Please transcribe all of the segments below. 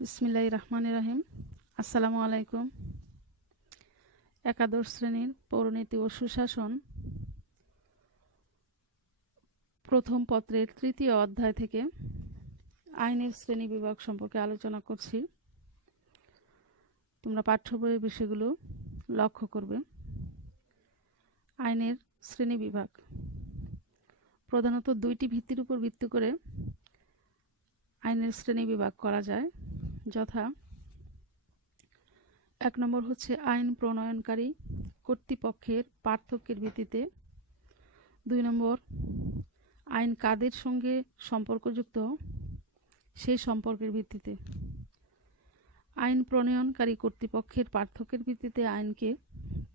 বিসমিল্লাহির রহমানির রহিম। আসসালামু আলাইকুম। একাদশ শ্রেণীর পৌরনীতি ও সুশাসন প্রথম পত্রের তৃতীয় অধ্যায় থেকে আইনের শ্রেণী বিভাগ সম্পর্কে আলোচনা করছি। তোমরা পাঠ্য বইয়ের বিষয়গুলো লক্ষ্য করবে। আইনের শ্রেণী বিভাগ প্রধানত দুইটি ভিত্তির উপর ভিত্তি করে আইনের শ্রেণী বিভাগ করা যায়, যথা 1 নম্বর হচ্ছে আইন প্রণয়নকারী কর্তৃপক্ষের পার্থক্যের ভিত্তিতে, 2 নম্বর আইন কাদের সঙ্গে সম্পর্কযুক্ত সেই সম্পর্কের ভিত্তিতে। আইন প্রণয়নকারী কর্তৃপক্ষের পার্থক্যের ভিত্তিতে আইনকে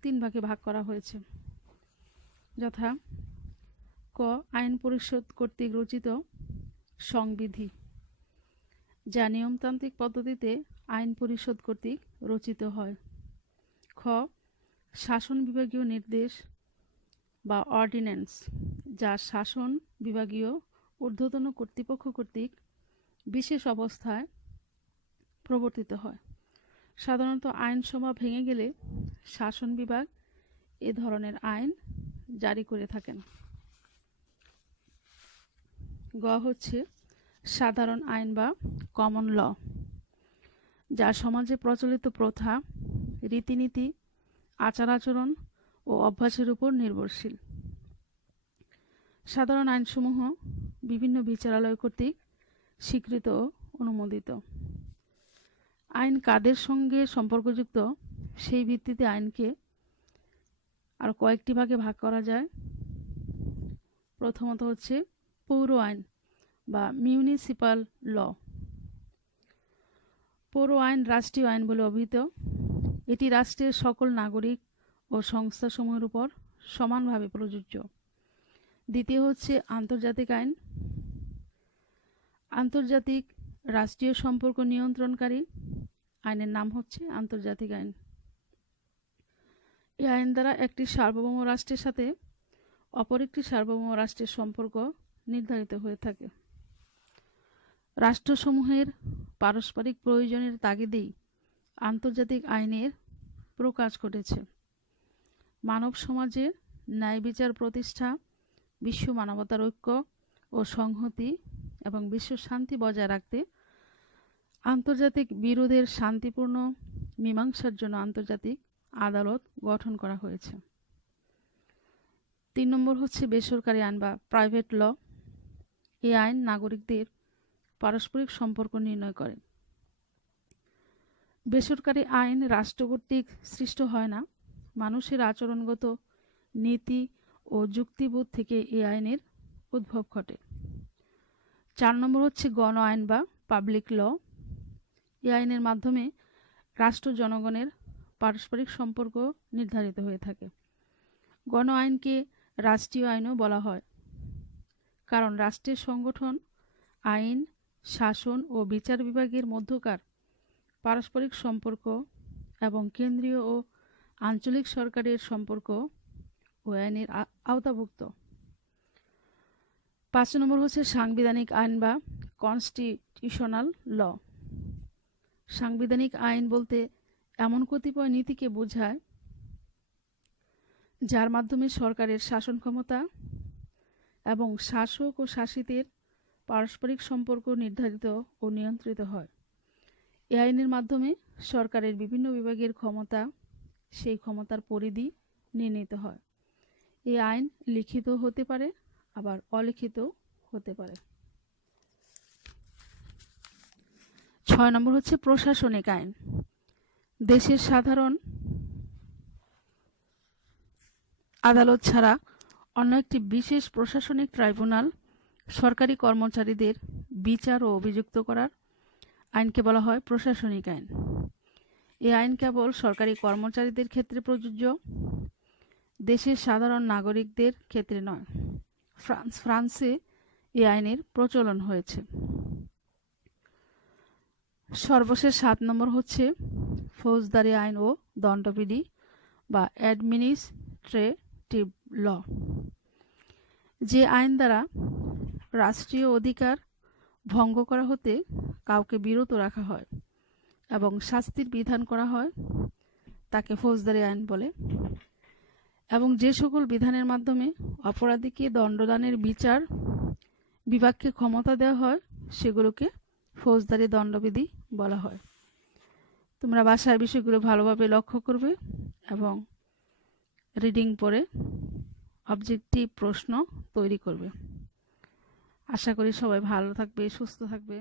3 ভাগে ভাগ করা হয়েছে, যথা ক আইন পরিষদ কর্তৃক রচিত সংবিধি, যা নিয়মতান্ত্রিক পদ্ধতিতে আইন পরিষদ কর্তৃক রচিত হয়। খ শাসন বিভাগীয় নির্দেশ বা অর্ডিন্যান্স, যা শাসন বিভাগীয় ঊর্ধ্বতন কর্তৃপক্ষ কর্তৃক বিশেষ অবস্থায় প্রবর্তিত হয়। সাধারণত আইনসভা ভেঙে গেলে শাসন বিভাগ এ ধরনের আইন জারি করে থাকেন। গ হচ্ছে সাধারণ আইন বা কমন ল, যা সমাজে প্রচলিত প্রথা, রীতিনীতি, আচার আচরণ ও অভ্যাসের উপর নির্ভরশীল। সাধারণ আইনসমূহ বিভিন্ন বিচারালয় কর্তৃক স্বীকৃত ও অনুমোদিত। আইন কাদের সঙ্গে সম্পর্কযুক্ত সেই ভিত্তিতে আইনকে আর কয়েকটি ভাগে ভাগ করা যায়। প্রথমত হচ্ছে পৌর আইন বা মিউনিসিপাল ল। পৌর আইন রাষ্ট্রীয় আইন বলে অভিহিত। এটি রাষ্ট্রের সকল নাগরিক ও সংস্থাসমূহের উপর সমানভাবে প্রযোজ্য। দ্বিতীয় হচ্ছে আন্তর্জাতিক আইন। আন্তর্জাতিক রাষ্ট্রীয় সম্পর্ক নিয়ন্ত্রণকারী আইনের নাম হচ্ছে আন্তর্জাতিক আইন। এই আইন দ্বারা একটি সার্বভৌম রাষ্ট্রের সাথে অপর একটি সার্বভৌম রাষ্ট্রের সম্পর্ক নির্ধারিত হয়ে থাকে। রাষ্ট্রসমূহের পারস্পরিক প্রয়োজনের তাগিদেই আন্তর্জাতিক আইনের প্রকাশ ঘটেছে। মানব সমাজের ন্যায় বিচার প্রতিষ্ঠা, বিশ্ব মানবতার ঐক্য ও সংহতি এবং বিশ্ব শান্তি বজায় রাখতে আন্তর্জাতিক বিরোধের শান্তিপূর্ণ মীমাংসার জন্য আন্তর্জাতিক আদালত গঠন করা হয়েছে। 3 নম্বর হচ্ছে বেসরকারি আইন বা প্রাইভেট ল। এই আইন নাগরিকদের পারস্পরিক সম্পর্ক নির্ণয় করে। বেসরকারি আইন রাষ্ট্র কর্তৃক সৃষ্ট হয় না, মানুষের আচরণগত নীতি ও যুক্তিবোধ থেকে এই আইনের উদ্ভব ঘটে। 4 নম্বর হচ্ছে গণ আইন বা পাবলিক ল। এই আইনের মাধ্যমে রাষ্ট্র জনগণের পারস্পরিক সম্পর্ক নির্ধারিত হয়ে থাকে। গণ আইনকে রাষ্ট্রীয় আইনও বলা হয়, কারণ রাষ্ট্রের সংগঠন, আইন, শাসন ও বিচার বিভাগের মধ্যকার পারস্পরিক সম্পর্ক এবং কেন্দ্রীয় ও আঞ্চলিক সরকারের সম্পর্ক ও আইনের আওতাভুক্ত। 5 নম্বর হচ্ছে সাংবিধানিক আইন বা কনস্টিটিউশনাল ল। সাংবিধানিক আইন বলতে এমন কতিপয় নীতিকে বোঝায় যার মাধ্যমে সরকারের শাসন ক্ষমতা এবং শাসক ও শাসিতের পারস্পরিক সম্পর্ক নির্ধারিত ও নিয়ন্ত্রিত হয়। এই আইনের মাধ্যমে সরকারের বিভিন্ন বিভাগের ক্ষমতা, সেই ক্ষমতার পরিধি নির্ণীত হয়। এই আইন লিখিত হতে পারে, আবার অলিখিত হতে পারে। 6 নম্বর হচ্ছে প্রশাসনিক আইন। দেশের সাধারণ আদালত ছাড়া অন্য একটি বিশেষ প্রশাসনিক ট্রাইব্যুনাল সরকারি কর্মচারীদের বিচার ও অভিযুক্ত করার আইনকে বলা হয় প্রশাসনিক আইন। এই আইন কেবল সরকারি কর্মচারীদের ক্ষেত্রে প্রযোজ্য, দেশের সাধারণ নাগরিকদের ক্ষেত্রে নয়। ফ্রান্সে এই আইনের প্রচলন হয়েছে। সর্বশেষ 7 নম্বর হচ্ছে ফৌজদারি আইন ও দণ্ডবিধি বা অ্যাডমিনিস্ট্রেটিভ ল। যে আইন দ্বারা রাষ্ট্রীয় অধিকার ভঙ্গ করা হতে কাউকে বিরত রাখা হয় এবং শাস্তির বিধান করা হয় তাকে ফৌজদারি আইন বলে। এবং যে সকল বিধানের মাধ্যমে অপরাধীকে দণ্ডদানের বিচার বিভাগকে ক্ষমতা দেওয়া হয় সেগুলোকে ফৌজদারি দণ্ডবিধি বলা হয়। তোমরা বাসায় বিষয়গুলো ভালোভাবে লক্ষ্য করবে এবং রিডিং পড়ে অবজেক্টিভ প্রশ্ন তৈরি করবে। আশা করি সবাই ভালো থাকবে, সুস্থ থাকবে।